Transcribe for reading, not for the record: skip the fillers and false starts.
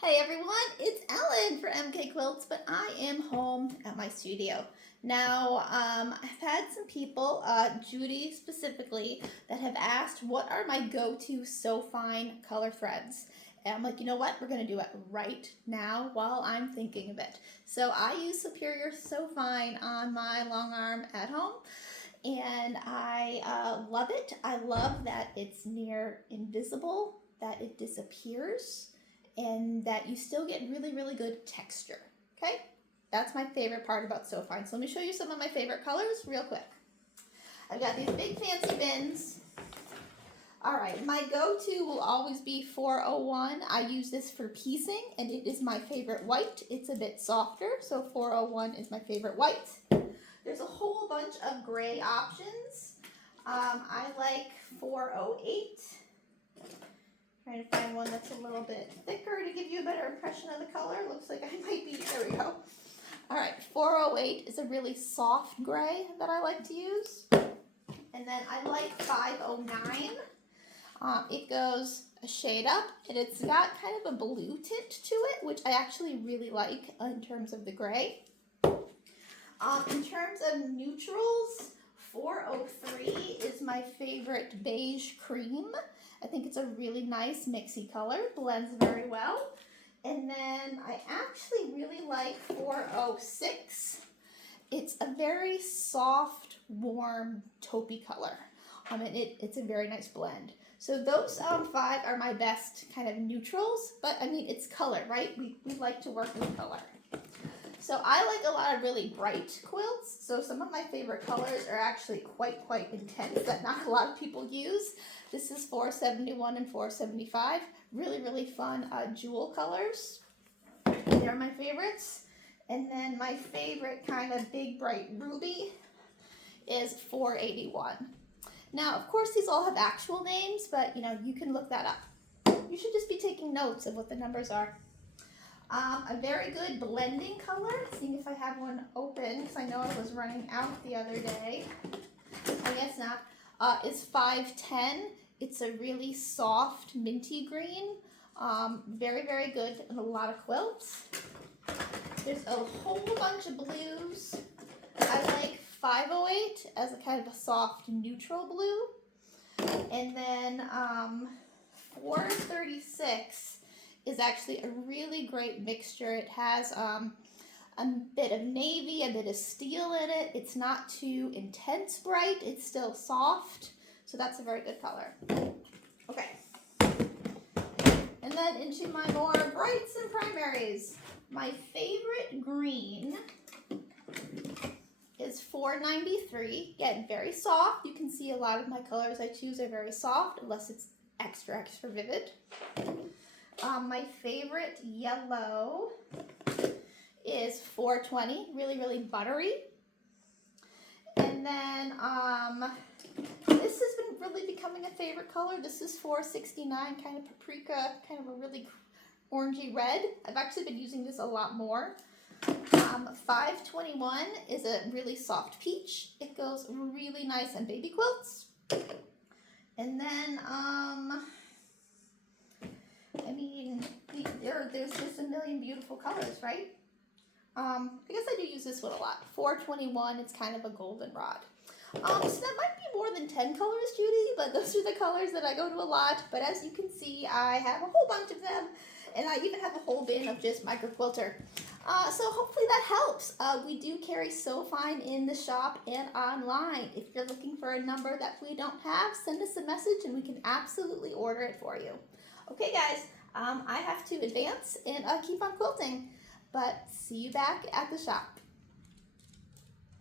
Hey everyone, it's Ellen for MK Quilts, but I am home at my studio. Now, I've had some people, Judy specifically, that have asked what are my go-to So Fine color threads. And I'm like, you know what? We're going to do it right now while I'm thinking of it. So I use Superior So Fine on my long arm at home. And I love it. I love that it's near invisible, that it disappears, and that you still get really, really good texture. Okay? That's my favorite part about So Fine. So let me show you some of my favorite colors real quick. I've got these big fancy bins. All right, my go-to will always be 401. I use this for piecing, and it is my favorite white. It's a bit softer, so 401 is my favorite white. There's a whole bunch of gray options. I like 408. Trying to find one that's a little bit thicker to give you a better impression of the color. Looks like I might be, there we go. All right, 408 is a really soft gray that I like to use. And then I like 509. It goes a shade up, and it's got kind of a blue tint to it, which I actually really like in terms of the gray. In terms of neutrals, 403 is my favorite beige cream. I think it's a really nice mixy color, blends very well. And then I actually really like 406. It's a very soft, warm, taupey color. And it's a very nice blend. So those 5 are my best kind of neutrals, but I mean, it's color, right? We like to work with color. So I like a lot of really bright quilts. So some of my favorite colors are actually quite intense that not a lot of people use. This is 471 and 475. Really, really fun jewel colors. They're my favorites. And then my favorite kind of big bright ruby is 481. Now, of course, these all have actual names, but you can look that up. You should just be taking notes of what the numbers are. A very good blending color, seeing if I have one open, because I know I was running out the other day. I guess not. Is 510. It's a really soft minty green. Very, very good in a lot of quilts. There's a whole bunch of blues. I like 508 as a kind of a soft neutral blue. And then 436 is actually a really great mixture. It has a bit of navy, a bit of steel in it. It's not too intense bright. It's still soft. So that's a very good color. Okay. And then into my more brights and primaries. My favorite green is 493. Again, very soft. You can see a lot of my colors I choose are very soft, unless it's extra vivid. My favorite yellow is 420, really, really buttery. And then this has been really becoming a favorite color. This is 469, kind of paprika, kind of a really orangey red. I've actually been using this a lot more. 521 is a really soft peach. It goes really nice on baby quilts. And then I mean, there's just a million beautiful colors, right? I guess I do use this one a lot. 421, it's kind of a goldenrod. So that might be more than 10 colors, Judy, but those are the colors that I go to a lot. But as you can see, I have a whole bunch of them, and I even have a whole bin of just micro quilter. So hopefully that helps. We do carry So Fine in the shop and online. If you're looking for a number that we don't have, send us a message and we can absolutely order it for you. Okay, guys, I have to advance and keep on quilting, but see you back at the shop.